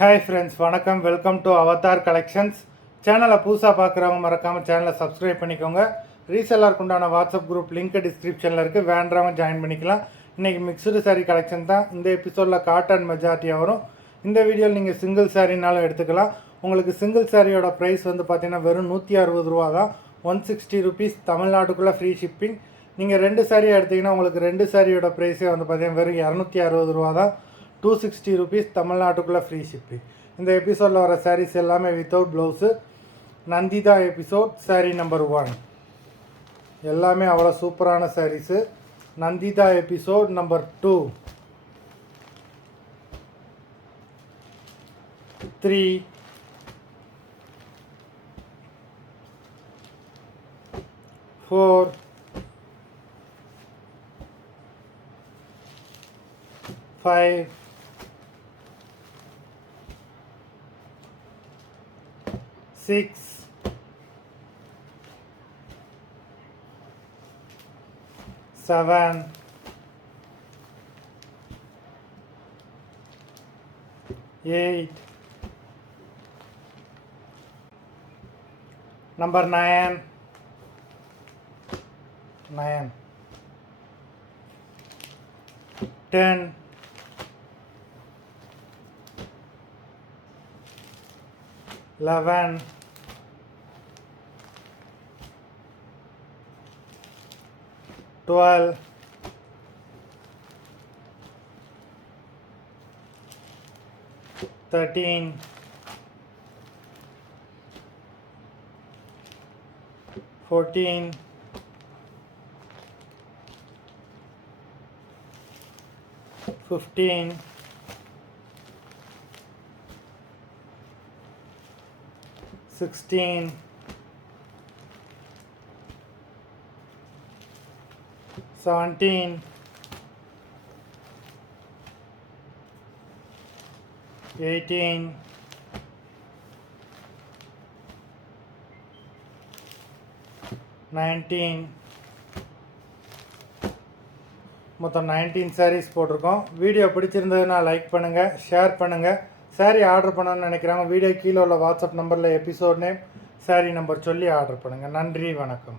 Hi friends, வணக்கம். Welcome to Avatar collections. சேனலை புதுசாக பார்க்குறவங்க மறக்காமல் சேனலை சப்ஸ்கிரைப் பண்ணிக்கோங்க. ரீசெல்லருக்கு உண்டான வாட்ஸ்அப் குரூப் லிங்க் டிஸ்கிரிப்ஷனில் இருக்குது, வேண்டவங்க ஜாயின் பண்ணிக்கலாம். இன்றைக்கி மிக்சடு சாரீ கலெக்ஷன் தான் இந்த எபிசோடில் காட்டன் மெஜாரிட்டியாக வரும். இந்த வீடியோவில் நீங்கள் சிங்கிள் சாரீனாலும் எடுத்துக்கலாம். உங்களுக்கு சிங்கிள் சாரியோட ப்ரைஸ் வந்து பார்த்தீங்கன்னா வெறும் 160 ரூபா தான், 160 ருபீஸ். தமிழ்நாட்டுக்குள்ளே ஃப்ரீ ஷிப்பிங். நீங்கள் 2 சாரியாக எடுத்திங்கன்னா உங்களுக்கு 2 சாரியோட ப்ரைஸே வந்து பார்த்தீங்கன்னா வெறும் 260 ரூபா தான், 260 ருபீஸ். தமிழ்நாட்டுக்குள்ளே ஃப்ரீ ஷிப்பிங். இந்த எபிசோடில் வர சாரீஸ் எல்லாமே வித்தவுட் ப்ளவுஸு. நந்திதா எபிசோட் சாரீ நம்பர் 1 எல்லாமே அவ்வளோ சூப்பரான சாரீஸு. நந்திதா எபிசோட் நம்பர் 2, 3, 4, 5, 6, 7, 8, number 9, 10, 11, 12, 13, 14, 15, 16, 17, 18, 19, மொத்தம் 19 சாரீஸ் போட்டிருக்கோம். வீடியோ பிடிச்சிருந்ததுன்னா லைக் பண்ணுங்கள், ஷேர் பண்ணுங்கள். சாரீ ஆர்டர் பண்ணணும்னு நினைக்கிறாங்க, வீடியோ கீழே உள்ள வாட்ஸ்அப் நம்பரில் எபிசோட் நேம், சாரீ நம்பர் சொல்லி ஆர்டர் பண்ணுங்கள். நன்றி, வணக்கம்.